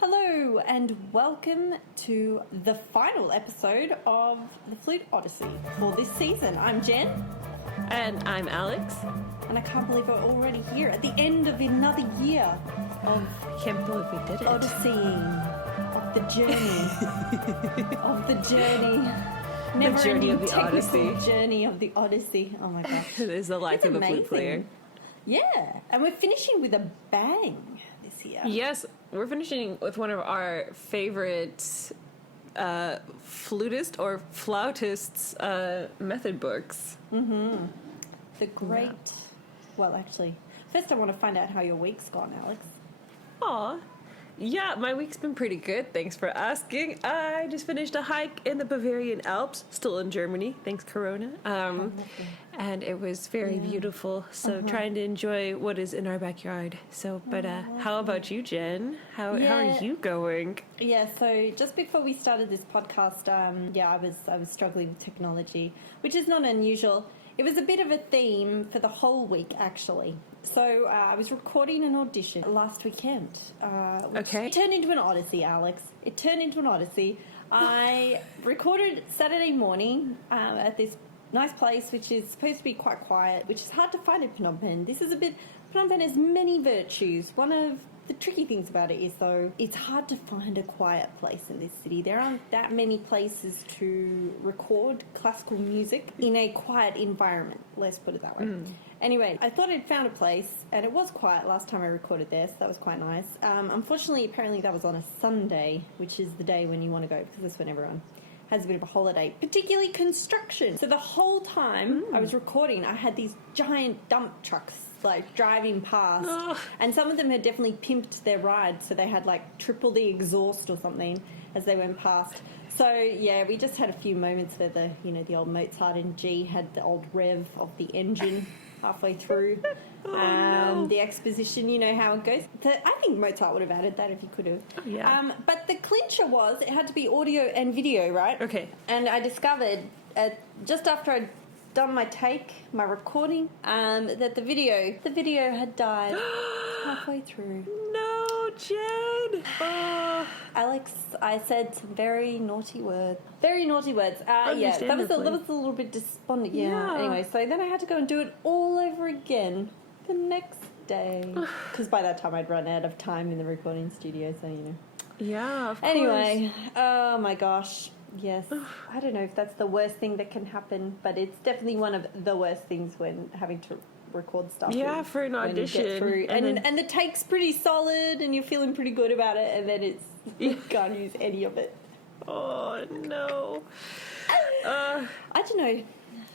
Hello and welcome to the final episode of the Flute Odyssey for this season. I'm Jen. And I'm Alex. And I can't believe we're already here at the end of another year of I can't believe we did it. Odysseying, of the journey, of the journey. The journey of the Never-ending Odyssey. technical journey of the Odyssey. Oh my gosh. It is the life of a flute player. Yeah, and we're finishing with a bang this year. Yes, we're finishing with one of our favorite flutist or flautists method books. Mm-hmm. The great... Well, actually, first I want to find out how your week's gone, Alex. Aw. Yeah, my week's been pretty good. Thanks for asking. I just finished a hike in the Bavarian Alps, still in Germany. Thanks, Corona. And it was very beautiful. So trying to enjoy what is in our backyard. So, but how about you, Jen? How are you going? Yeah. So just before we started this podcast, I was struggling with technology, which is not unusual. It was a bit of a theme for the whole week, actually. So I was recording an audition last weekend. Okay. It turned into an odyssey, Alex. It turned into an odyssey. I recorded Saturday morning at this nice place, which is supposed to be quite quiet, which is hard to find in Phnom Penh. Phnom Penh has many virtues. One of the tricky things about it is, though, it's hard to find a quiet place in this city. There aren't that many places to record classical music in a quiet environment. Let's put it that way. Anyway, I thought I'd found a place, and it was quiet last time I recorded there, so that was quite nice. Unfortunately, apparently that was on a Sunday, which is the day when you want to go, because that's when everyone has a bit of a holiday, particularly construction. So the whole time I was recording, I had these giant dump trucks like driving past, and some of them had definitely pimped their ride, so they had like triple the exhaust or something as they went past. So yeah, we just had a few moments where the old Mozart in G had the old rev of the engine halfway through. The exposition, you know how it goes. I think Mozart would have added that if he could have. Yeah. But the clincher was it had to be audio and video, right? Okay. And I discovered just after I'd done my recording, that the video had died halfway through. No, Jen. Alex, I said some very naughty words. Very naughty words. Yeah, that was a little bit despondent. Yeah. Anyway, so then I had to go and do it all over again the next day, because by that time I'd run out of time in the recording studio. So Yeah. Of Anyway, oh my gosh. Yes, I don't know if that's the worst thing that can happen, but it's definitely one of the worst things when having to record stuff. Yeah, for an audition. Get through. And the take's pretty solid, and you're feeling pretty good about it, and then you can't use any of it. Oh, no. I don't know.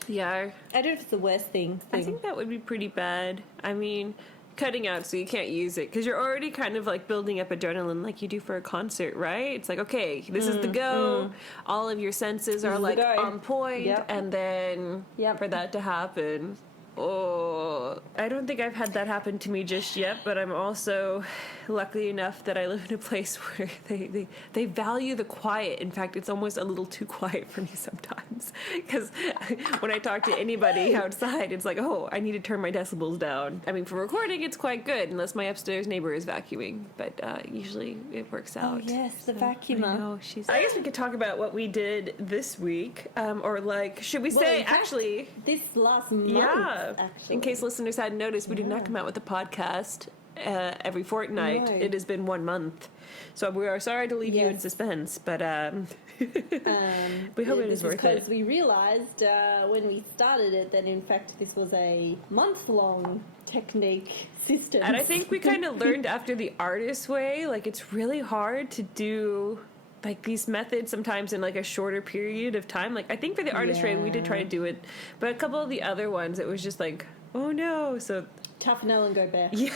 Yeah. I don't know if it's the worst thing. I think that would be pretty bad. I mean, cutting out so you can't use it, because you're already kind of like building up adrenaline like you do for a concert, right? It's like, okay, this is the go. All of your senses are like on point, and then for that to happen. Oh, I don't think I've had that happen to me just yet, but I'm also lucky enough that I live in a place where they value the quiet. In fact, it's almost a little too quiet for me sometimes, because when I talk to anybody outside, it's like, oh, I need to turn my decibels down. I mean, for recording, it's quite good, unless my upstairs neighbor is vacuuming, but usually it works out. Oh, yes, the vacuumer. I know, I guess we could talk about what we did this week, or like, should we say, actually... This last month. Yeah. Actually. In case listeners hadn't noticed, we did not come out with a podcast every fortnight. No. It has been 1 month. So we are sorry to leave you in suspense, but we hope it is worth it. Because we realised when we started it that, in fact, this was a month-long technique system. And I think we kind of learned after the artist way, like, it's really hard to do... like these methods sometimes in like a shorter period of time. Like I think for the artist way we did try to do it, but a couple of the other ones it was just like, oh no. So toughen L and go back in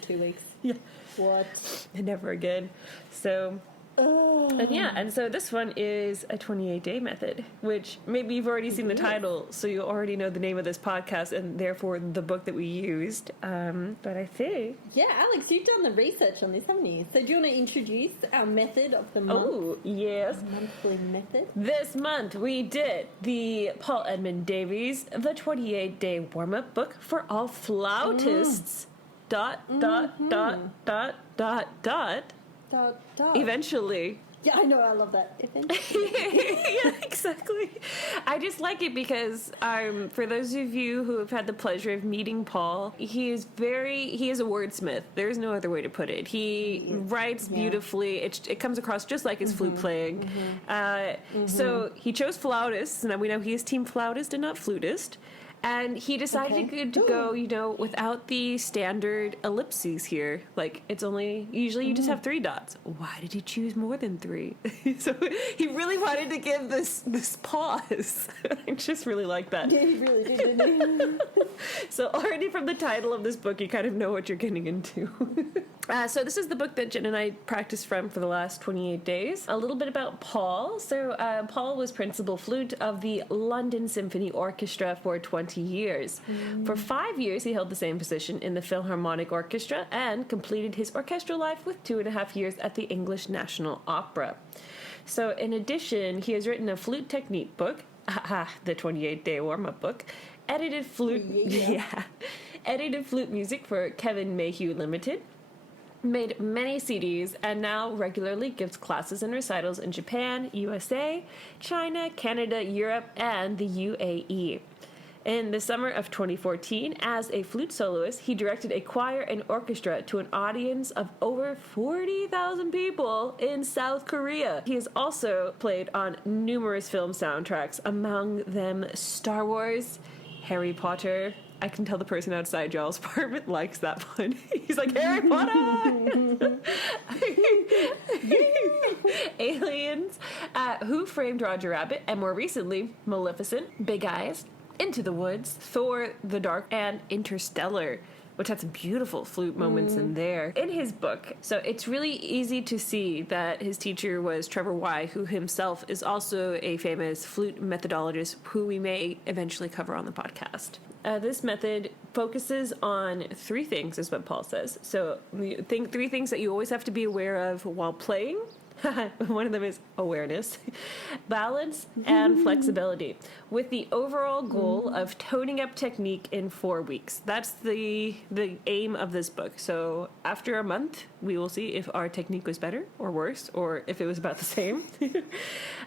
2 weeks. Yeah. What? And never again. So and so this one is a 28-day method, which maybe you've already seen the title, so you already know the name of this podcast and therefore the book that we used. But I think... Yeah, Alex, you've done the research on this, haven't you? So do you want to introduce our method of the month? Oh, yes. Our monthly method. This month we did the Edmund Davies, the 28-day warm-up book for all flautists. Dot, dot. Eventually. Yeah, I know, I love that. Eventually. Yeah, exactly. I just like it because for those of you who have had the pleasure of meeting Paul, he is a wordsmith. There's no other way to put it. He writes beautifully. It comes across just like his flute playing. So he chose flautist, and we know he is team flautist and not flutist. And he decided to go, without the standard ellipses here. Like, it's only, usually you just have 3 dots. Why did he choose more than 3? So he really wanted to give this pause. I just really like that. Yeah, he really did, didn't he? So already from the title of this book, you kind of know what you're getting into. So this is the book that Jen and I practiced from for the last 28 days. A little bit about Paul. So Paul was principal flute of the London Symphony Orchestra for 20 years. For 5 years, he held the same position in the Philharmonic Orchestra and completed his orchestral life with 2.5 years at the English National Opera. So in addition, he has written a flute technique book, the 28-day warm-up book, edited flute music for Kevin Mayhew Limited, made many CDs, and now regularly gives classes and recitals in Japan, USA, China, Canada, Europe, and the UAE. In the summer of 2014, as a flute soloist, he directed a choir and orchestra to an audience of over 40,000 people in South Korea. He has also played on numerous film soundtracks, among them Star Wars, Harry Potter. I can tell the person outside y'all's apartment likes that one. He's like, Harry Potter! Aliens, Who Framed Roger Rabbit, and more recently, Maleficent, Big Eyes, Into the Woods, Thor, The Dark, and Interstellar, which had some beautiful flute moments in there. In his book, so it's really easy to see that his teacher was Trevor Y., who himself is also a famous flute methodologist who we may eventually cover on the podcast. This method focuses on 3 things, is what Paul says. So 3 things that you always have to be aware of while playing. One of them is awareness, balance, and flexibility, with the overall goal of toning up technique in 4 weeks. That's the aim of this book. So after a month, we will see if our technique was better or worse, or if it was about the same.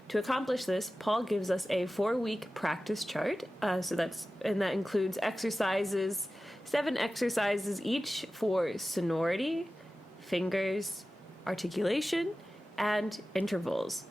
To accomplish this, Paul gives us a 4-week practice chart. That includes exercises, 7 exercises each for sonority, fingers, articulation, and intervals.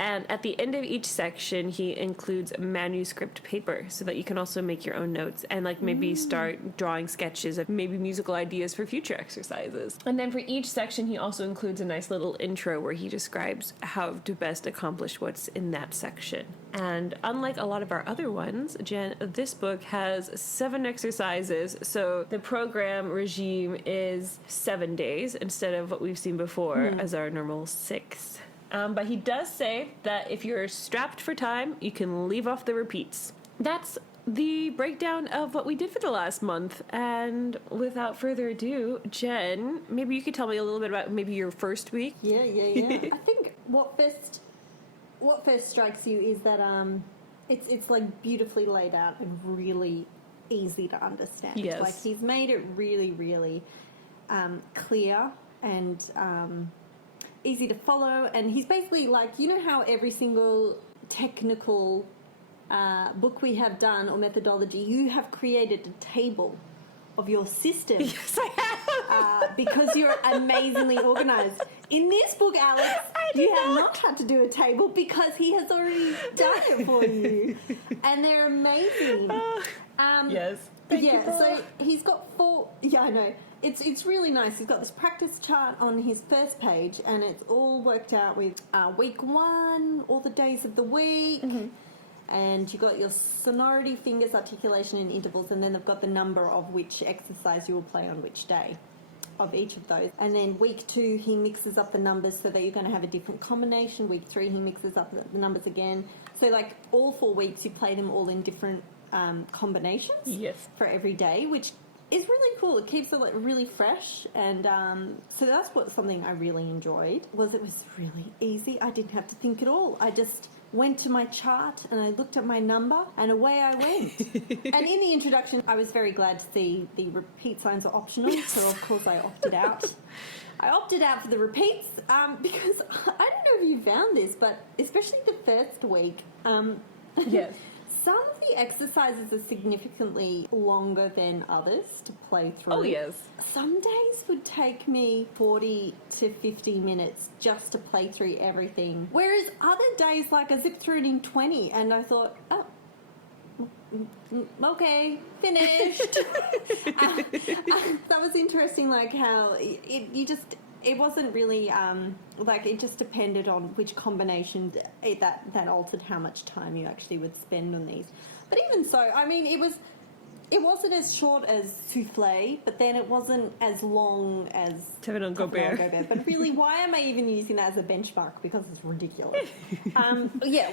And at the end of each section, he includes manuscript paper so that you can also make your own notes and maybe start drawing sketches of maybe musical ideas for future exercises. And then for each section, he also includes a nice little intro where he describes how to best accomplish what's in that section. And unlike a lot of our other ones, Jen, this book has 7 exercises, so the program regime is 7 days instead of what we've seen before as our normal 6. But he does say that if you're strapped for time, you can leave off the repeats. That's the breakdown of what we did for the last month. And without further ado, Jen, maybe you could tell me a little bit about maybe your first week. Yeah. I think what first strikes you is that it's like beautifully laid out and really easy to understand. Yes. Like he's made it really, really clear and easy to follow, and he's basically like, you know how every single technical book we have done or methodology, you have created a table of your system. Yes, I have. Because you're amazingly organized. In this book, Alex, you have not had to do a table because he has already done it for you, and they're amazing. Yes. But yeah, so he's got 4. Yeah, I know. It's really nice. He's got this practice chart on his first page, and it's all worked out with week 1, all the days of the week, and you got your sonority, fingers, articulation, and intervals, and then they've got the number of which exercise you will play on which day of each of those. And then week 2, he mixes up the numbers so that you're going to have a different combination. Week 3, he mixes up the numbers again. So like all 4 weeks, you play them all in different combinations for every day, which is really cool. It keeps it like really fresh, and so that's something I really enjoyed. It was really easy. I didn't have to think at all. I just went to my chart and I looked at my number and away I went. And in the introduction, I was very glad to see the repeat signs are optional, so of course I opted out. I opted out for the repeats because I don't know if you found this, but especially the first week, Yes. some of the exercises are significantly longer than others to play through. Oh, yes. Some days would take me 40 to 50 minutes just to play through everything. Whereas other days, like, I zipped through it in 20 and I thought, oh, okay, finished. That was interesting, like how it wasn't really like it just depended on which combination that altered how much time you actually would spend on these. But even so, I mean, it wasn't as short as souffle, but then it wasn't as long as Teflon Gobert. But really, why am I even using that as a benchmark? Because it's ridiculous.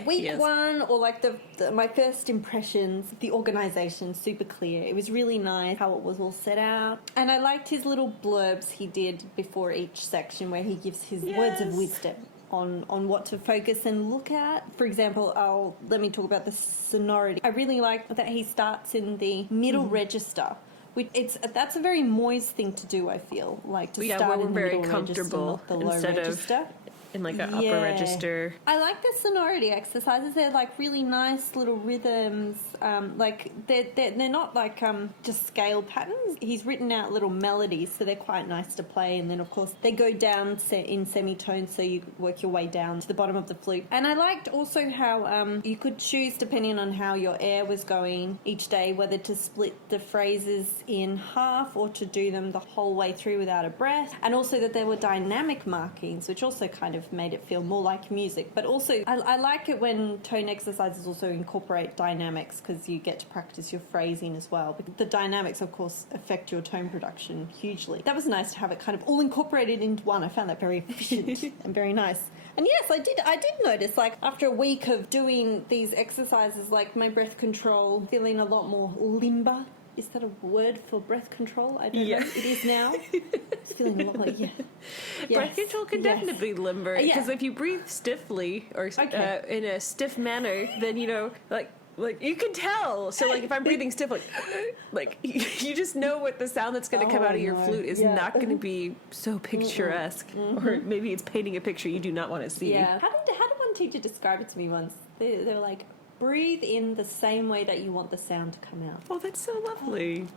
Week one, or like my first impressions, the organisation, super clear. It was really nice how it was all set out. And I liked his little blurbs he did before each section where he gives his words of wisdom on what to focus and look at. For example, let me talk about the sonority. I really like that he starts in the middle register. That's a very Moyes thing to do, I feel. Like to start in the middle register, not the low register. In like an upper register. I like the sonority exercises. They're like really nice little rhythms. Like they're not like just scale patterns. He's written out little melodies, so they're quite nice to play. And then of course they go down in semitones, so you work your way down to the bottom of the flute. And I liked also how you could choose, depending on how your air was going each day, whether to split the phrases in half or to do them the whole way through without a breath. And also that there were dynamic markings, which also kind of made it feel more like music. But also I like it when tone exercises also incorporate dynamics, because you get to practice your phrasing as well. But the dynamics of course affect your tone production hugely. That was nice to have it kind of all incorporated into one. I found that very efficient and very nice. And yes, I did notice, like, after a week of doing these exercises, like my breath control feeling a lot more limber. Is that a word for breath control? I don't know. It is now. It's feeling a lot like, yes. Breath control can definitely be limber. Because if you breathe stiffly or in a stiff manner, then, you know, like you can tell. So, like, if I'm breathing stiff, like you just know what the sound that's going to come out of your flute is not going to be so picturesque. Or maybe it's painting a picture you do not want to see. Yeah. How did one teacher describe it to me once? They were like, breathe in the same way that you want the sound to come out. Oh, that's so lovely.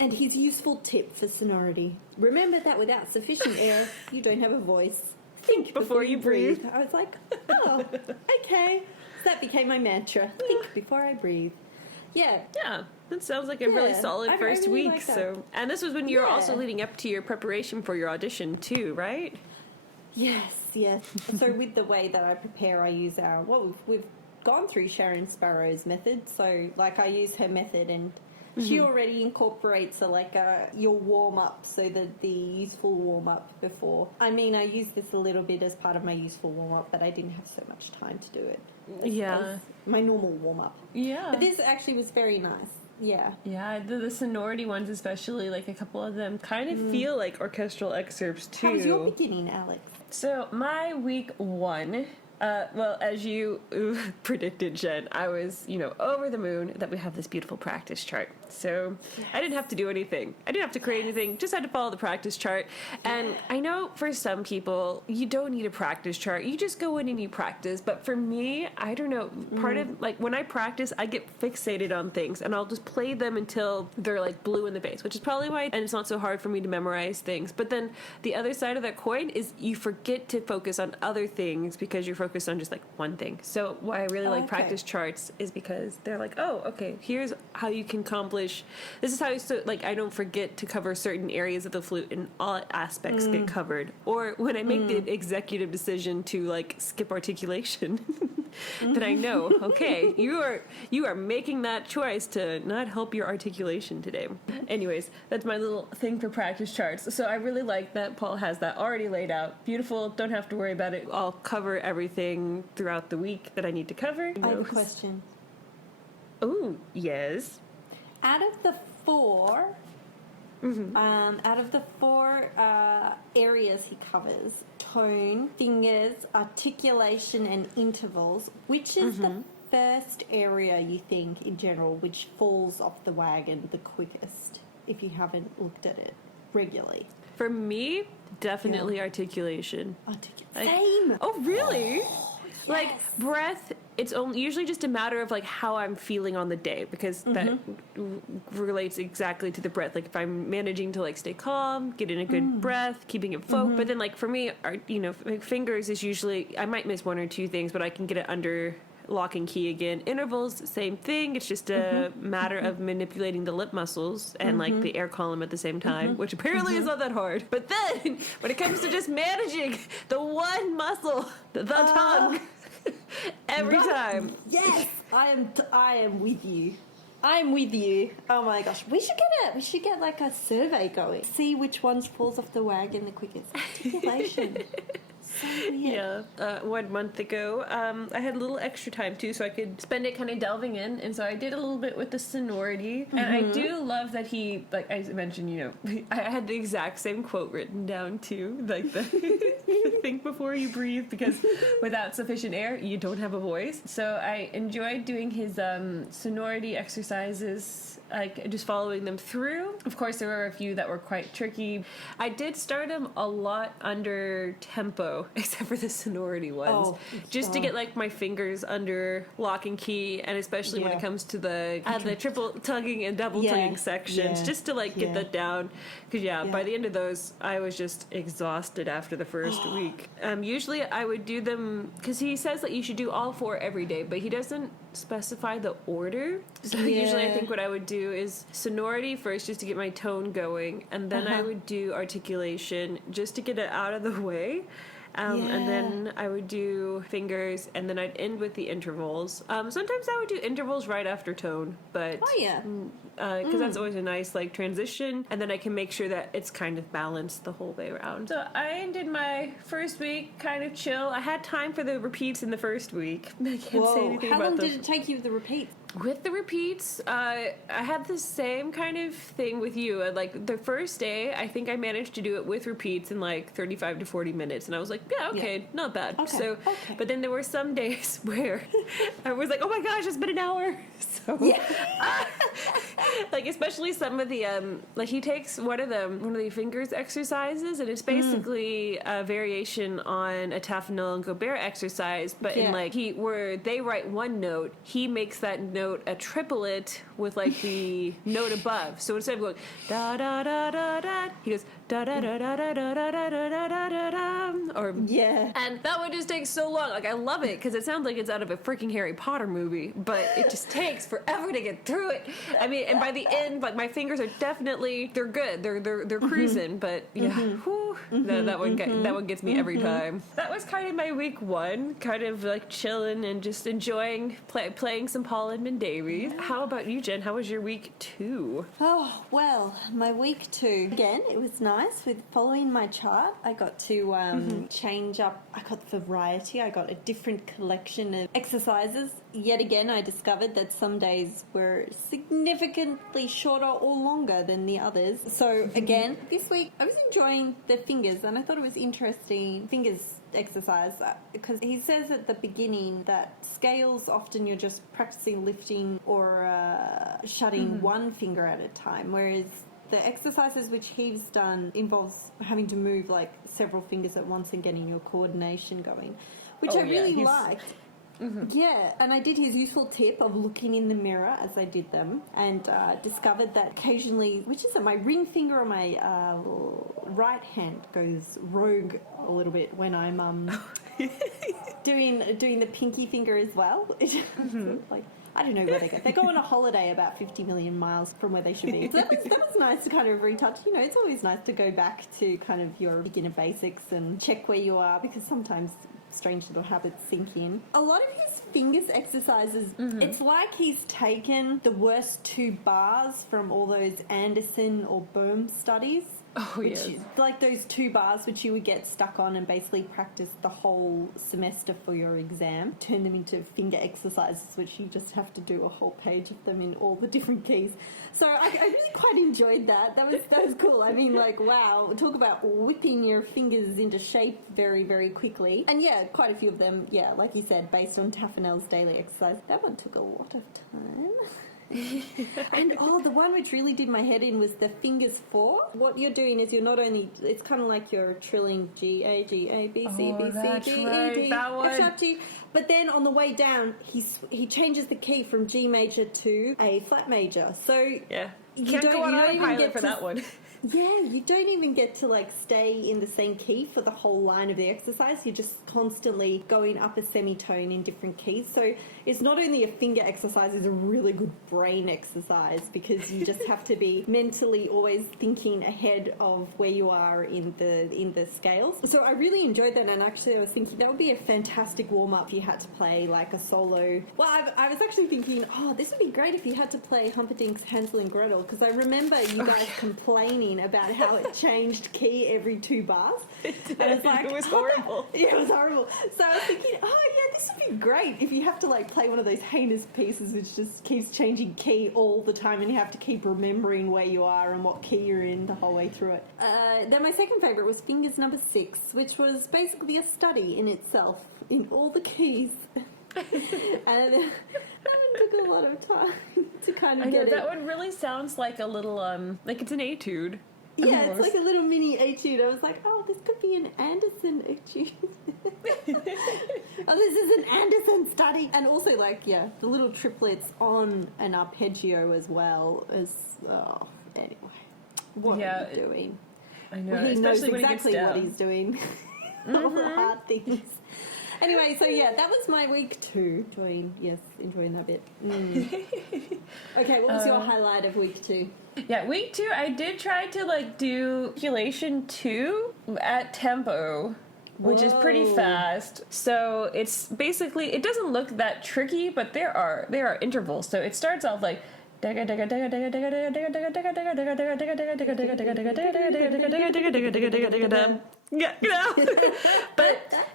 And his useful tip for sonority. Remember that without sufficient air, you don't have a voice. Think before you breathe. I was like, oh, okay. So that became my mantra. Think before I breathe. Yeah. Yeah. That sounds like a really solid first really week. Like and this was when you were also leading up to your preparation for your audition too, right? Yes. So with the way that I prepare, I use we've gone through Sharon Sparrow's method. So like I use her method, and she already incorporates your warm up, so the useful warm up before. I mean, I use this a little bit as part of my useful warm up, but I didn't have so much time to do it. As my normal warm up. Yeah. But this actually was very nice. Yeah. Yeah, the sonority ones especially, like a couple of them kind of feel like orchestral excerpts too. How was your beginning, Alex? So my week one, well, as you predicted, Jen, I was, over the moon that we have this beautiful practice chart. So I didn't have to do anything. I didn't have to create anything. Just had to follow the practice chart. And I know for some people, you don't need a practice chart. You just go in and you practice. But for me, I don't know. Part of, like, when I practice, I get fixated on things. And I'll just play them until they're, like, blue in the face, which is probably why, and it's not so hard for me to memorize things. But then the other side of that coin is you forget to focus on other things because you're focused on just, like, one thing. So why I really like practice charts is because they're like, oh, okay, here's how you can accomplish. This is how I don't forget to cover certain areas of the flute and all aspects get covered. Or when I make the executive decision to, like, skip articulation, that I know, okay, you are making that choice to not help your articulation today. Anyways, that's my little thing for practice charts. So I really like that Paul has that already laid out. Beautiful, don't have to worry about it. I'll cover everything throughout the week that I need to cover. I have a question. Oh, yes. Out of the four areas he covers, tone, fingers, articulation, and intervals, which is the first area you think in general which falls off the wagon the quickest if you haven't looked at it regularly? For me, definitely articulation. Same. Oh, really? Yes. Like breath, it's only usually just a matter of like how I'm feeling on the day, because that relates exactly to the breath. Like if I'm managing to like stay calm, get in a good breath, keeping it focused. But then like for me, fingers is usually, I might miss one or two things, but I can get it under lock and key again. Intervals, same thing. It's just a matter of manipulating the lip muscles and like the air column at the same time, which apparently is not that hard. But then when it comes to just managing the one muscle, the tongue, every time. Yes, I am with you. I'm with you. Oh my gosh, we should get like a survey going. See which ones falls off the wagon the quickest. Articulation. So weird. Yeah. 1 month ago, I had a little extra time too, so I could spend it kind of delving in, and so I did a little bit with the sonority. And I do love that he, like I mentioned, I had the exact same quote written down too, like the think before you breathe, because without sufficient air, you don't have a voice. So I enjoyed doing his sonority exercises, like just following them through. Of course, there were a few that were quite tricky. I did start them a lot under tempo, except for the sonority ones, just to get like my fingers under lock and key, and especially when it comes to the triple tugging and double tugging sections, just to like get that down. Because by the end of those, I was just exhausted after the first week. Usually I would do them, because he says that you should do all 4 every day, but he doesn't specify the order. So usually I think what I would do is sonority first, just to get my tone going, and then I would do articulation just to get it out of the way. And then I would do fingers, and then I'd end with the intervals. Sometimes I would do intervals right after tone, but because that's always a nice like transition, and then I can make sure that it's kind of balanced the whole way around. So I ended my first week kind of chill. I had time for the repeats in the first week. I can't say anything How about long those. did it take you with the repeats? With the repeats, I had the same kind of thing with you. Like the first day, I think I managed to do it with repeats in like 35 to 40 minutes, and I was like, not bad. But then there were some days where I was like, oh my gosh, it's been an hour. So like especially some of the like he takes one of the fingers exercises, and it's basically a variation on a Tafanel and Gobert exercise, but in like where they write one note, he makes that note a triplet with like the note above. So instead of going da da da da da, he goes da da da da da da da da da da da da, or and that one just takes so long. Like I love it because it sounds like it's out of a freaking Harry Potter movie, but it just takes forever to get through it. I mean, and by the end, like my fingers are definitely they're good. They're cruising, but that one gets me every time. That was kind of my week 1, kind of like chilling and just enjoying playing some Paul Edmund Davies. How about you, Jen? How was your week 2? Oh, well, my week 2. Again, it was nice with following my chart. I got to change up. I got variety. I got a different collection of exercises. Yet again, I discovered that some days were significantly shorter or longer than the others. So again, this week I was enjoying the fingers, and I thought it was interesting. Fingers exercise, because he says at the beginning that scales often you're just practicing lifting or shutting one finger at a time, whereas the exercises which he's done involves having to move like several fingers at once and getting your coordination going, which I really liked. Yeah, and I did his useful tip of looking in the mirror as I did them, and discovered that occasionally, which is it, my ring finger or my right hand goes rogue a little bit when I'm doing the pinky finger as well. Like, I don't know where they go. They go on a holiday about 50 million miles from where they should be. So that was nice to kind of retouch. You know, it's always nice to go back to kind of your beginner basics and check where you are, because sometimes strange little habits sink in. A lot of his fingers exercises, it's like he's taken the worst 2 bars from all those Anderson or Bohm studies. Like those 2 bars which you would get stuck on and basically practice the whole semester for your exam. Turn them into finger exercises, which you just have to do a whole page of them in all the different keys. So I really quite enjoyed that. That was cool. I mean, like, wow, talk about whipping your fingers into shape very, very quickly. And yeah, quite a few of them, like you said, based on Tafanel's daily exercise. That one took a lot of time. And the one which really did my head in was the fingers 4. What you're doing is you're not only, it's kind of like you're trilling G, A, G, A, B, C, B, C, D, E, D, F sharp, G. But then on the way down, he changes the key from G major to A flat major. So yeah, you can't go on autopilot for that one. Yeah, you don't even get to like stay in the same key for the whole line of the exercise. You're just constantly going up a semitone in different keys. So it's not only a finger exercise, it's a really good brain exercise because you just have to be mentally always thinking ahead of where you are in the scales. So I really enjoyed that, and actually I was thinking that would be a fantastic warm-up if you had to play like a solo. Well, I was actually thinking, this would be great if you had to play Humperdinck's Hansel and Gretel, because I remember you guys complaining about how it changed key every 2 bars. And it's like, it was horrible. Yeah, it was horrible. So I was thinking, this would be great if you have to like play one of those heinous pieces which just keeps changing key all the time, and you have to keep remembering where you are and what key you're in the whole way through it. Then my second favourite was Fingers number 6, which was basically a study in itself in all the keys. And that one took a lot of time to kind of get it. That one really sounds like a little, like it's an etude. Yeah, it's like a little mini etude. I was like, this could be an Anderson etude. This is an Anderson study. And also, like, the little triplets on an arpeggio as well as, anyway. What are you doing? I know, he knows especially exactly when he what he's doing. All the hard things. Anyway, so that was my week 2. Enjoying that bit. Okay, what was your highlight of week 2? Yeah, week 2, I did try to do Articulation 2 at tempo, which is pretty fast. So it's basically, it doesn't look that tricky, but there are intervals. So it starts off like but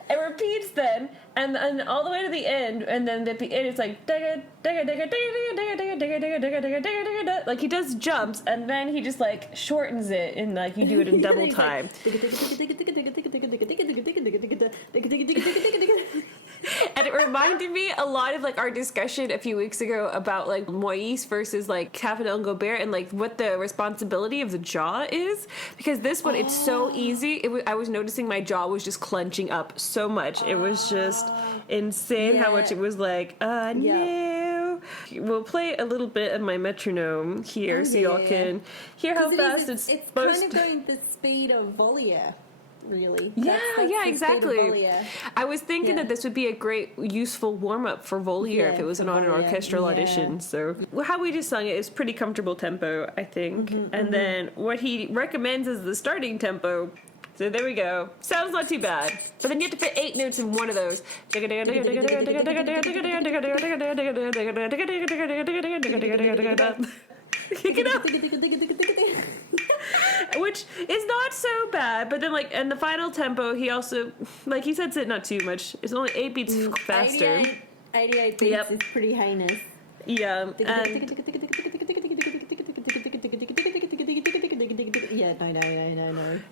it repeats then, and then all the way to the end, and then at the end it's like like he does jumps, and then he just like shortens it, and like you do it in double time. And it reminded me a lot of like our discussion a few weeks ago about like Moïse versus like Captain Gobert, and like what the responsibility of the jaw is, because this one it's so easy. I was noticing my jaw was just clenching up so much. It was just insane how much it was like no. We'll play a little bit of my metronome here so y'all can hear how fast it's supposed kind of going the speed of Voliere. Really. Yeah, exactly. I was thinking that this would be a great, useful warm-up for Voliere if it was on an orchestral audition. So how we just sung it is pretty comfortable tempo, I think. And then what he recommends is the starting tempo. So there we go. Sounds not too bad. But then you have to fit 8 notes in one of those. Which is not so bad, but then like in the final tempo he also, like he said, it not too much. It's only 8 beats faster. 88 beats is pretty heinous. Yeah. No.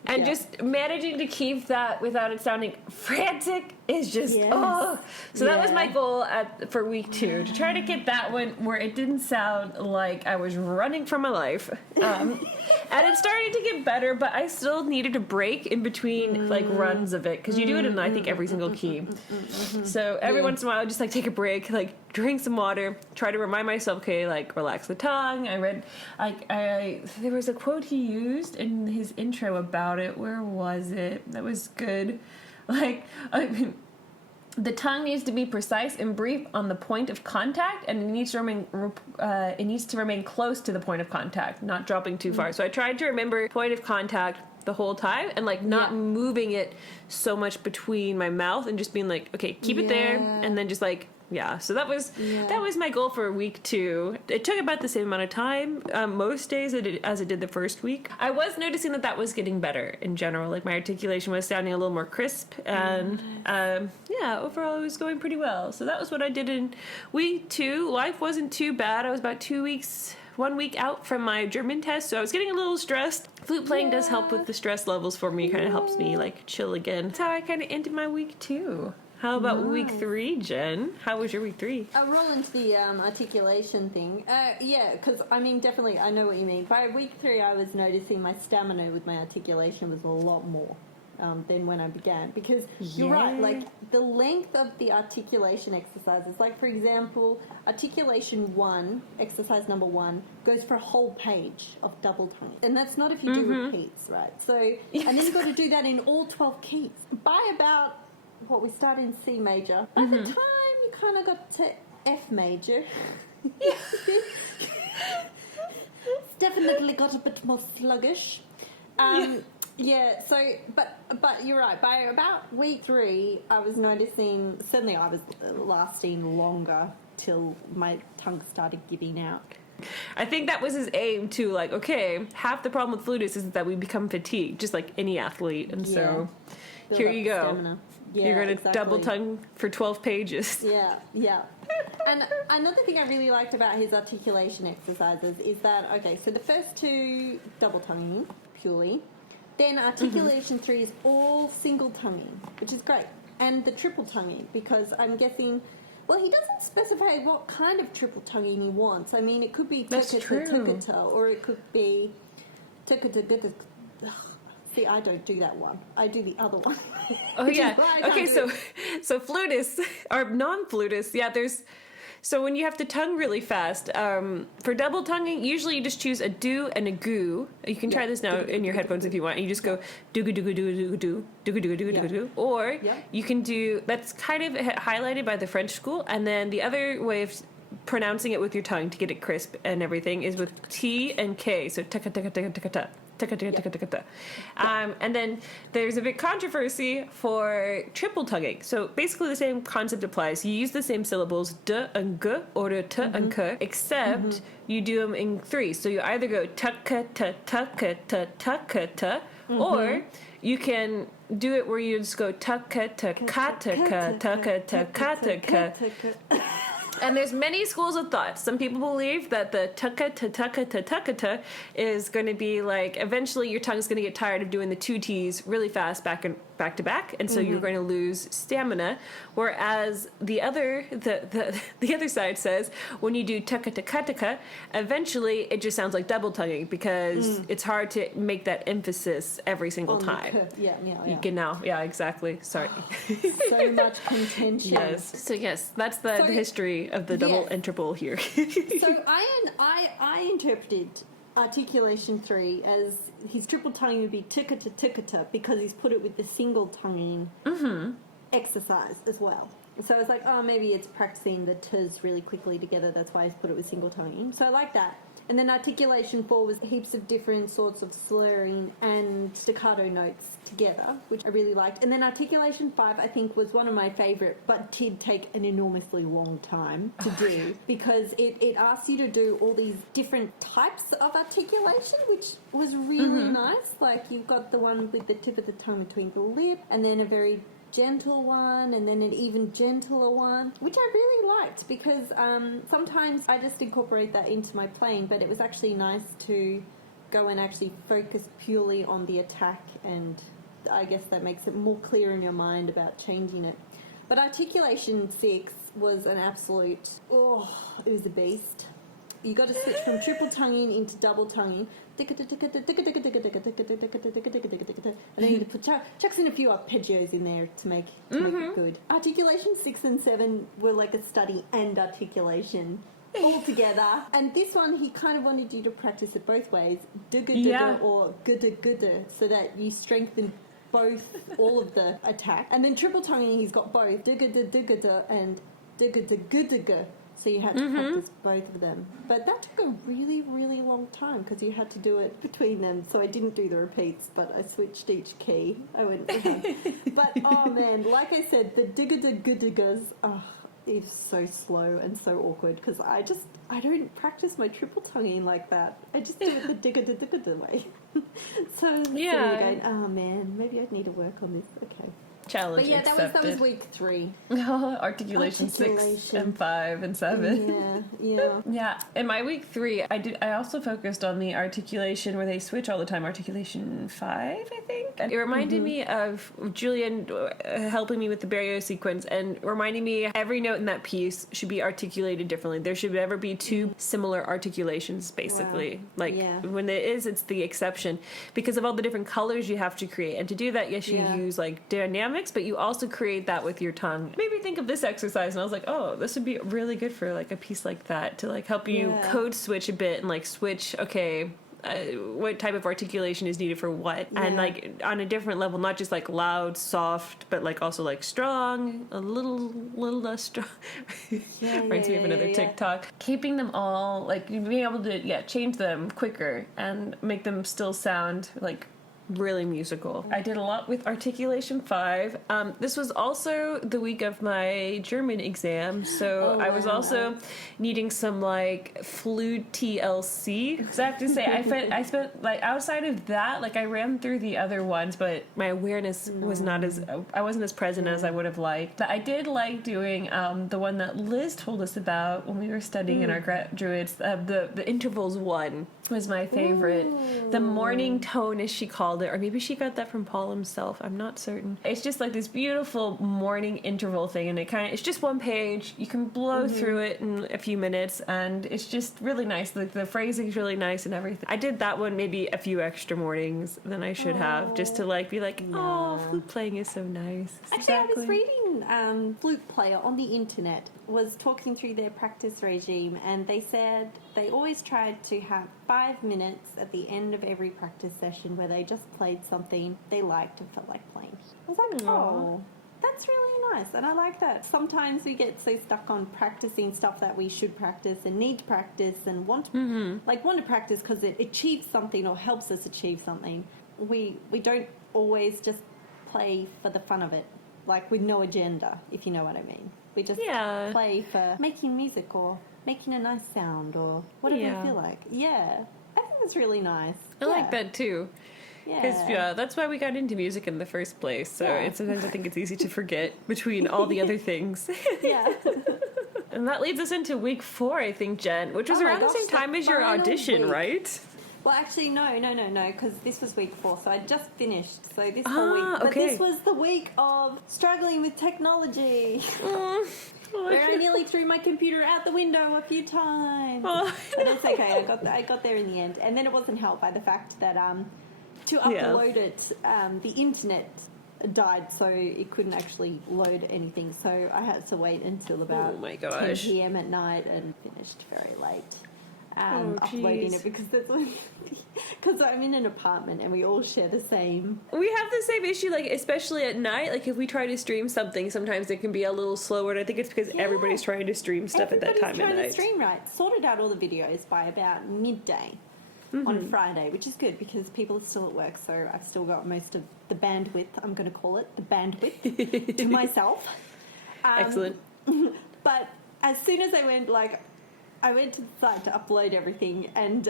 And just managing to keep that without it sounding frantic is just So that was my goal for week 2, to try to get that one where it didn't sound like I was running for my life. And it started to get better, but I still needed a break in between like runs of it, because you do it in I think every single key. So every once in a while I just like take a break, like drink some water, try to remind myself, okay, like relax the tongue. I read, there was a quote he used in his intro about it. Where was it? That was good. Like, the tongue needs to be precise and brief on the point of contact, and it needs to remain close to the point of contact, not dropping too far. So I tried to remember point of contact the whole time, and like not moving it so much between my mouth, and just being like, okay, keep it there, and then just like so that was my goal for week 2. It took about the same amount of time most days as it did the first week. I was noticing that was getting better in general. Like my articulation was sounding a little more crisp, and overall it was going pretty well. So that was what I did in week 2. Life wasn't too bad. I was about 1 week out from my German test, so I was getting a little stressed. Flute playing does help with the stress levels for me. It kind of helps me like chill again. That's how I kind of ended my week 2. How about week 3, Jen? How was your week 3? I'll roll into the articulation thing. Yeah, because, I mean, definitely, I know what you mean. By week 3, I was noticing my stamina with my articulation was a lot more than when I began. Because you're right, like, the length of the articulation exercises, like, for example, articulation 1, exercise number 1, goes for a whole page of double tongue. And that's not if you do repeats, right? So, and then you've got to do that in all 12 keys. By about... we started in C major. By the time you kind of got to F major, it's definitely got a bit more sluggish. Yeah, so, but you're right. By about week 3, I was noticing, certainly I was lasting longer till my tongue started giving out. I think that was his aim too. Like, okay, half the problem with flutists is that we become fatigued, just like any athlete. And so, here you go. Stamina. Yeah, you're going to double tongue for 12 pages. Yeah. And another thing I really liked about his articulation exercises is that, okay, so the first 2 double tonguing purely, then articulation 3 is all single tonguing, which is great. And the triple tonguing, because I'm guessing, well, he doesn't specify what kind of triple tonguing he wants. I mean, it could be tukata, or it could be tukata. See, I don't do that one. I do the other one. Oh, yeah. Okay, so flutists are non-flutists. Yeah, so when you have to tongue really fast, for double tonguing, usually you just choose a do and a goo. You can try this now in your headphones if you want. And you just go do, or you can do, that's kind of highlighted by the French school. And then the other way of pronouncing it with your tongue to get it crisp and everything is with T and K. So taka taka taka taka ta. And then there's a big controversy for triple tonguing. So basically the same concept applies. You use the same syllables d and g or t and k, except you do them in 3. So you either go takata takata takata, or you can do it where you just go takata kataka takata kataka. And there's many schools of thought. Some people believe that the tuka-ta-tuka-ta-tuka-ta is going to be like, eventually your tongue's going to get tired of doing the 2 T's really fast back to back, and so you're going to lose stamina. Whereas the other side says when you do tuka-ta-ka-ta-ka, eventually it just sounds like double tonguing because it's hard to make that emphasis every single time. You can now, exactly. Sorry. So much contention. Yes. So yes, that's the history of the double and triple here. So I interpreted articulation 3 as his triple tonguing would be tikata tikata because he's put it with the single tonguing exercise as well. So I was like, oh, maybe it's practicing the t's really quickly together. That's why he's put it with single tonguing. So I like that. And then articulation 4 was heaps of different sorts of slurring and staccato notes together, which I really liked. And then articulation 5, I think, was one of my favourite, but did take an enormously long time to do because it asks you to do all these different types of articulation, which was really nice. Like, you've got the one with the tip of the tongue between the lip, and then a very gentle one, and then an even gentler one, which I really liked because sometimes I just incorporate that into my playing, but it was actually nice to go and actually focus purely on the attack, and I guess that makes it more clear in your mind about changing it. But articulation 6 was an absolute, it was a beast. You got to switch from triple tonguing into double tonguing. And then you put chucks in a few arpeggios in there to make it good. Articulation 6 and 7 were like a study and articulation all together. And this one, he kind of wanted you to practice it both ways, dugga or gudda, so that you strengthen all of the attack. And then triple tonguing, he's got both dugga and dugga. So you had to practice both of them. But that took a really, really long time because you had to do it between them. So I didn't do the repeats, but I switched each key. I went, But, oh man, like I said, the digga-diggas, is so slow and so awkward because I don't practice my triple tonguing like that. I just do it the digga-digga way. So you're going, oh man, maybe I need to work on this. Okay. Challenge But yeah, accepted. that was week 3. Articulation 6 and 5 and 7. Yeah. Yeah, in my week 3, I also focused on the articulation where they switch all the time. Articulation 5, I think. And it reminded me of Julian helping me with the barrio sequence and reminding me every note in that piece should be articulated differently. There should never be 2 similar articulations, basically. Wow. When there is, it's the exception because of all the different colors you have to create. And to do that, yes, you use like dynamics, but you also create that with your tongue. Made me think of this exercise, and I was like, oh, this would be really good for like a piece like that to like help you code switch a bit and like switch, okay, what type of articulation is needed for what, and like on a different level, not just like loud, soft, but like also like strong, a little less strong. Reminds me of another TikTok. Keeping them all like being able to change them quicker and make them still sound like really musical. I did a lot with Articulation 5. This was also the week of my German exam, so I was also needing some like Flute TLC. So I have to say, I spent like outside of that, like I ran through the other ones, but my awareness was not as, I wasn't as present as I would have liked. But I did like doing the one that Liz told us about when we were studying in our graduates, the intervals one was my favorite. Ooh. The morning tone, as she called it, or maybe she got that from Paul himself. I'm not certain. It's just like this beautiful morning interval thing, and it's just one page. You can blow through it in a few minutes, and it's just really nice. Like the phrasing's really nice and everything. I did that one maybe a few extra mornings than I should have, just to like be like, oh, flute playing is so nice. Actually, I was reading Flute Player on the internet was talking through their practice regime, and they said they always tried to have 5 minutes at the end of every practice session where they just played something they liked and felt like playing. I was like, oh, that's really nice, and I like that. Sometimes we get so stuck on practicing stuff that we should practice and need to practice and want to practice because it achieves something or helps us achieve something. We don't always just play for the fun of it, like with no agenda, if you know what I mean. We just play for making music or making a nice sound or whatever you feel like. Yeah, I think that's really nice. I like that too. Because that's why we got into music in the first place. So sometimes I think it's easy to forget between all the other things. And that leads us into week 4, I think, Jen, which was around the same time as your audition, right? Well, actually, no, because this was week 4, so I just finished. So this whole week, but this was the week of struggling with technology. Where I nearly threw my computer out the window a few times. But it's okay. I got there in the end, and then it wasn't helped by the fact that to upload it, the internet died, so it couldn't actually load anything. So I had to wait until about 10 p.m. at night and finished very late. Uploading it because I'm in an apartment and we all share the same. We have the same issue, like especially at night. Like if we try to stream something, sometimes it can be a little slower. And I think it's because everybody's trying to stream stuff at that time at night. Everybody's trying to stream right. Sorted out all the videos by about midday on Friday, which is good because people are still at work. So I've still got most of the bandwidth. I'm going to call it the bandwidth to myself. Excellent. But as soon as I went to the site to upload everything, and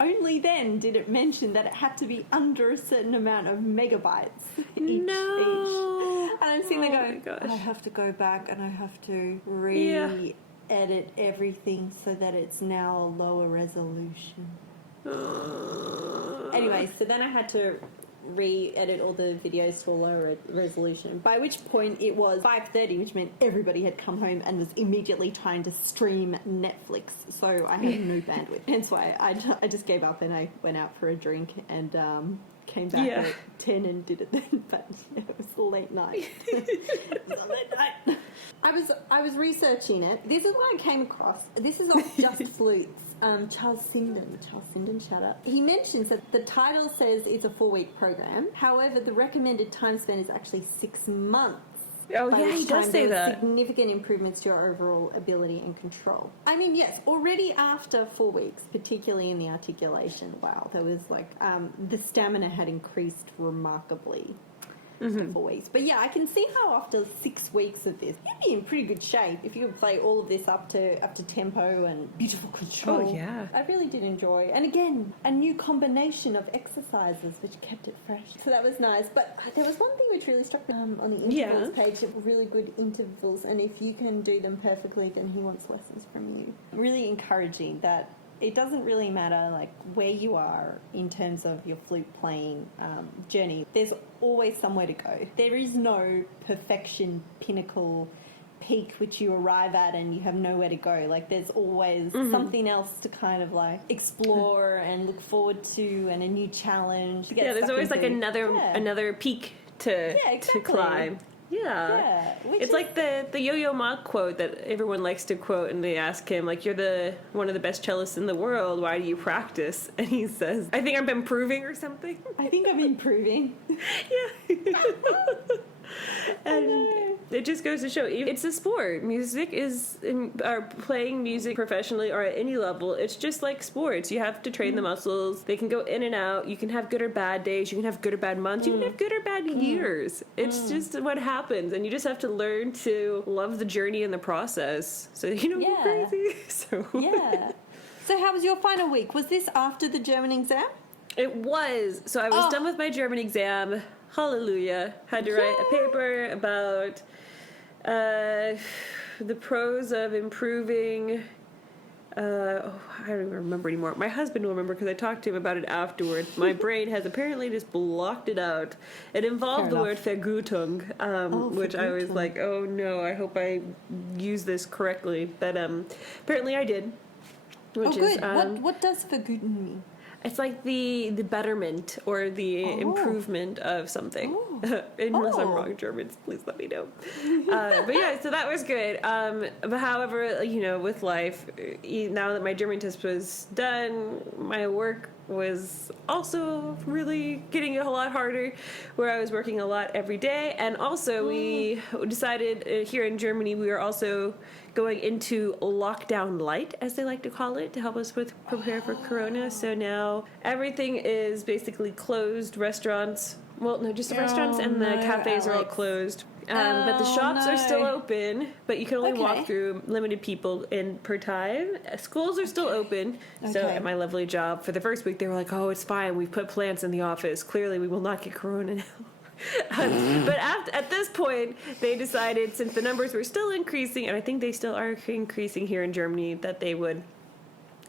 only then did it mention that it had to be under a certain amount of megabytes each. And I'm sitting there going, I have to go back and I have to re-edit everything so that it's now a lower resolution. Anyway, so then I had to re-edit all the videos to a lower resolution, by which point it was 5:30, which meant everybody had come home and was immediately trying to stream Netflix, so I had no bandwidth. Hence why I just gave up and I went out for a drink and came back at 10 and did it then, but it was a late night. It was a late night. I was researching it. This is what I came across. This is off Just Flutes. Charles Sinden, shout out. He mentions that the title says it's a 4-week program. However, the recommended time span is actually 6 months. Oh, yeah, he does say that. Significant improvements to your overall ability and control. I mean, yes, already after 4 weeks, particularly in the articulation, wow, there was like, the stamina had increased remarkably. after 4 weeks. But yeah, I can see how after 6 weeks of this, you'd be in pretty good shape if you could play all of this up to tempo and beautiful control. Oh, yeah. I really did enjoy. And again, a new combination of exercises which kept it fresh. So that was nice. But there was one thing which really struck me on the intervals page, really good intervals, and if you can do them perfectly, then he wants lessons from you. Really encouraging that it doesn't really matter like where you are in terms of your flute playing journey. There's always somewhere to go. There is no perfection, pinnacle, peak which you arrive at and you have nowhere to go. Like there's always something else to kind of like explore and look forward to, and a new challenge to get there's always into. like another peak to climb. Yeah. It's like the Yo-Yo Ma quote that everyone likes to quote, and they ask him, like, you're one of the best cellists in the world, why do you practice? And he says, I think I'm improving or something. I think I'm improving. Yeah. And it just goes to show, it's a sport. Music is, or playing music professionally or at any level, it's just like sports. You have to train the muscles. They can go in and out. You can have good or bad days. You can have good or bad months. You can have good or bad years. It's just what happens. And you just have to learn to love the journey and the process. So you don't go crazy. So. Yeah. So how was your final week? Was this after the German exam? It was. So I was done with my German exam. Hallelujah. Had to write a paper about the pros of improving. I don't even remember anymore. My husband will remember because I talked to him about it afterwards. My brain has apparently just blocked it out. It involved the word Vergütung, which I was like, oh no, I hope I use this correctly. But apparently I did. Which good. Is, what does Vergüten mean? It's like the betterment or the improvement of something. Unless I'm wrong, Germans, please let me know. But yeah, so that was good. But however, with life, now that my German test was done, my work was also really getting a lot harder, where I was working a lot every day. And also we decided here in Germany, we were also going into lockdown light, as they like to call it, to help us prepare for Corona. So now everything is basically closed. Restaurants, well, no, just the restaurants and the cafes are all closed. But the shops are still open, but you can only walk through limited people per time. Schools are still open. So at my lovely job, for the first week, they were like, oh, it's fine. We've put plants in the office. Clearly, we will not get Corona now. But at this point, they decided, since the numbers were still increasing, and I think they still are increasing here in Germany, that they would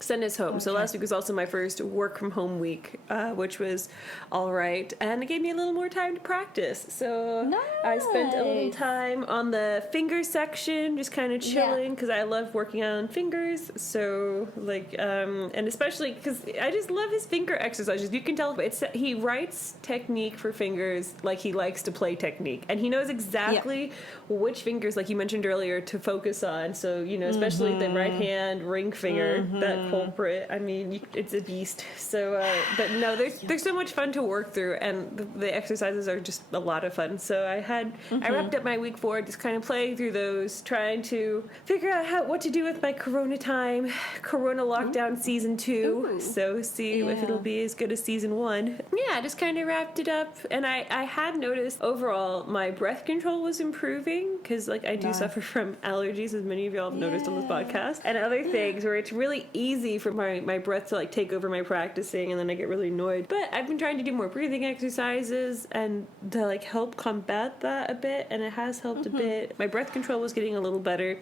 send us home. So last week was also my first work from home week, which was all right, and it gave me a little more time to practice. So I spent a little time on the finger section, just kind of chilling, because I love working on fingers. So and especially because I just love his finger exercises. You can tell he writes technique for fingers like he likes to play technique, and he knows exactly which fingers, like you mentioned earlier, to focus on. So especially the right hand ring finger, that culprit. I mean, it's a beast. So, but no, there's so much fun to work through, and the exercises are just a lot of fun. So I wrapped up my week 4, just kind of playing through those, trying to figure out what to do with my Corona time, Corona lockdown season 2. So see if it'll be as good as season 1. Yeah, just kind of wrapped it up, and I had noticed overall my breath control was improving, because I do suffer from allergies, as many of y'all have noticed on this podcast, and other things where it's really easy for my breath to take over my practicing, and then I get really annoyed. But I've been trying to do more breathing exercises and to help combat that a bit, and it has helped a bit. My breath control was getting a little better.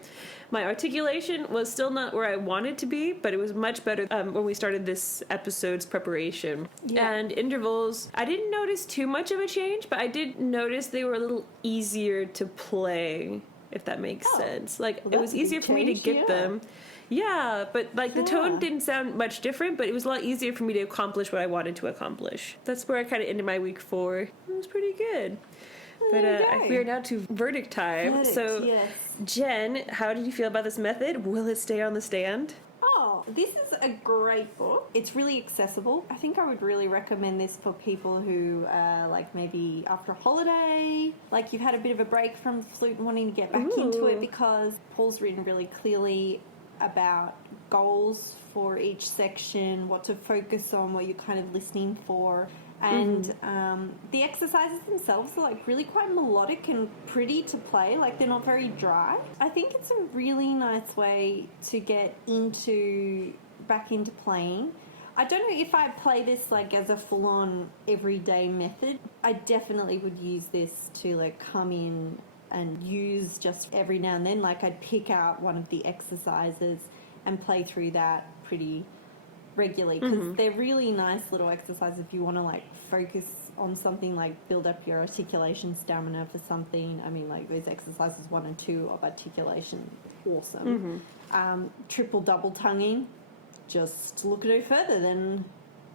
My articulation was still not where I wanted to be, but it was much better when we started this episode's preparation. And intervals, I didn't notice too much of a change, but I did notice they were a little easier to play, if that makes sense. It was easier for me to get them. Yeah, but the tone didn't sound much different, but it was a lot easier for me to accomplish what I wanted to accomplish. That's where I kind of ended my week 4. It was pretty good. But we are now to verdict time. Jen, how did you feel about this method? Will it stay on the stand? Oh, this is a great book. It's really accessible. I think I would really recommend this for people who maybe after a holiday, you've had a bit of a break from flute and wanting to get back into it, because Paul's written really clearly about goals for each section, what to focus on, what you're kind of listening for. And the exercises themselves are like really quite melodic and pretty to play. Like they're not very dry. I think it's a really nice way to get back into playing. I don't know if I play this like as a full-on everyday method. I definitely would use this to like come in and use just every now and then. Like I'd pick out one of the exercises and play through that pretty regularly, because they're really nice little exercises if you want to like focus on something, like build up your articulation stamina for something. I mean, like those exercises 1 and 2 of articulation, awesome. Triple double tonguing, just look no further than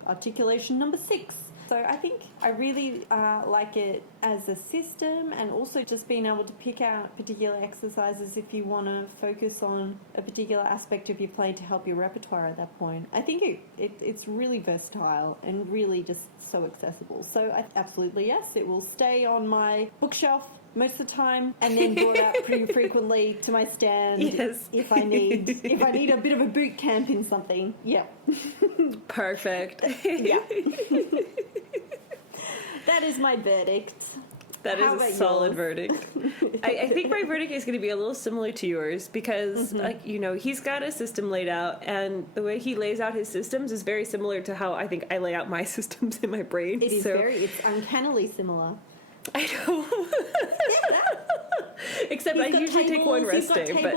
articulation number 6. So I think I really like it as a system, and also just being able to pick out particular exercises if you want to focus on a particular aspect of your play to help your repertoire at that point. I think it's really versatile and really just so accessible. So absolutely yes, it will stay on my bookshelf most of the time, and then brought out pretty frequently to my stand if I need a bit of a boot camp in something. Yeah. Perfect. Yeah. That is my verdict. That is a solid verdict. I think my verdict is going to be a little similar to yours, because, like, you know, he's got a system laid out, and the way he lays out his systems is very similar to how I think I lay out my systems in my brain. It is it's uncannily similar. I know. Except I usually take one rest day, but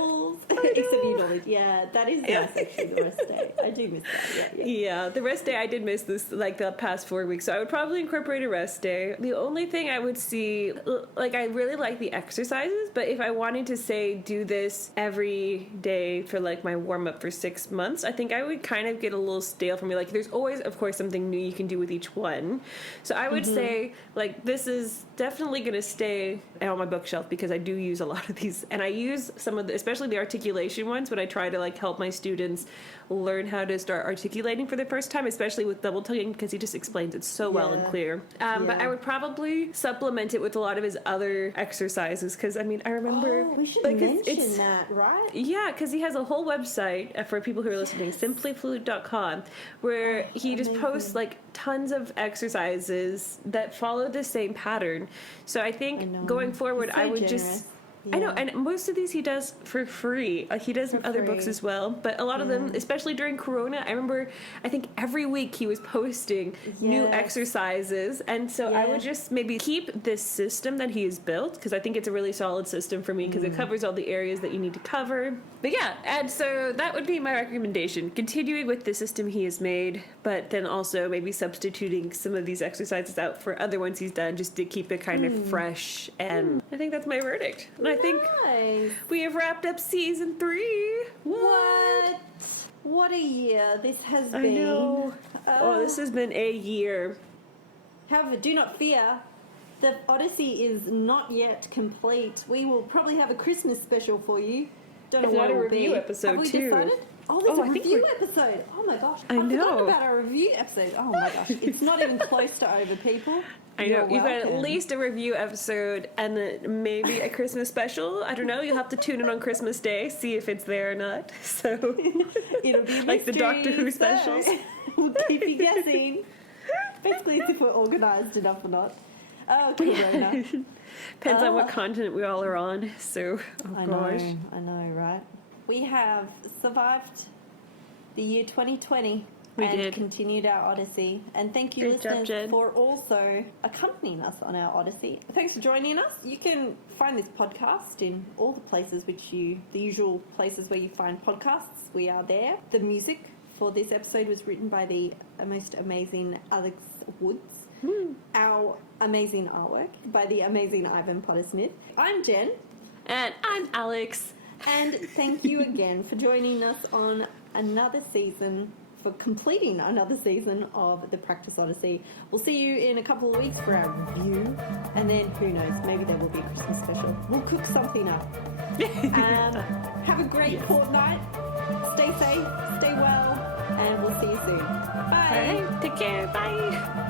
except you don't. Yeah, that is nice, actually, the rest day. I do miss that. Yeah, the rest day I did miss this like the past 4 weeks, so I would probably incorporate a rest day. The only thing I would see, like, I really like the exercises, but if I wanted to say do this every day for like my warm up for 6 months, I think I would kind of get a little stale for me. Like, there's always, of course, something new you can do with each one. So I would say, like, this is definitely going to stay on my bookshelf, because I do use a lot of these, and I use some of the, especially the articulation ones, when I try to like help my students learn how to start articulating for the first time, especially with double tonguing, because he just explains it so well and clear. But I would probably supplement it with a lot of his other exercises, because I mean, I remember we should mention that, right? Yeah, because he has a whole website for people who are listening, simplyflute.com, where he just posts like tons of exercises that follow the same pattern. So I think going forward, I would just I know, and most of these he does for free. He does other books as well, but a lot of them, especially during Corona, I remember, I think every week he was posting new exercises, and so I would just maybe keep this system that he has built, because I think it's a really solid system for me, because it covers all the areas that you need to cover. But yeah, and so that would be my recommendation, continuing with the system he has made, but then also maybe substituting some of these exercises out for other ones he's done, just to keep it kind of fresh, and I think that's my verdict. I think we have wrapped up season 3. What a year this has been. I know. This has been a year. However, do not fear. The Odyssey is not yet complete. We will probably have a Christmas special for you. Don't know what it will be. Review episode have we too. Decided? Oh, there's a review episode. Oh my gosh. I forgot about our review episode. Oh my gosh. It's not even close to over, people. I know. You've got at least a review episode and then maybe a Christmas special. I don't know. You'll have to tune in on Christmas Day, see if it's there or not. So it'll be a like the Doctor Who specials. We'll keep you guessing. Basically, if we're organised enough or not. Oh, Corona. Depends on what continent we all are on. So, I know, right? We have survived the year 2020. We and did. Continued our Odyssey. And thank you, Great listeners, job, for also accompanying us on our Odyssey. Thanks for joining us. You can find this podcast in all the places the usual places where you find podcasts. We are there. The music for this episode was written by the most amazing Alessandra Woods. Our amazing artwork by the amazing Ivan Potter-Smith. I'm Jen. And I'm Alex. And thank you again for joining us on another season, for completing another season of the Practice Odyssey. We'll see you in a couple of weeks for our review, and then who knows, maybe there will be a Christmas special. We'll cook something up. Have a great fortnight. Stay safe, stay well, and we'll see you soon. Bye. All right, take care. Bye.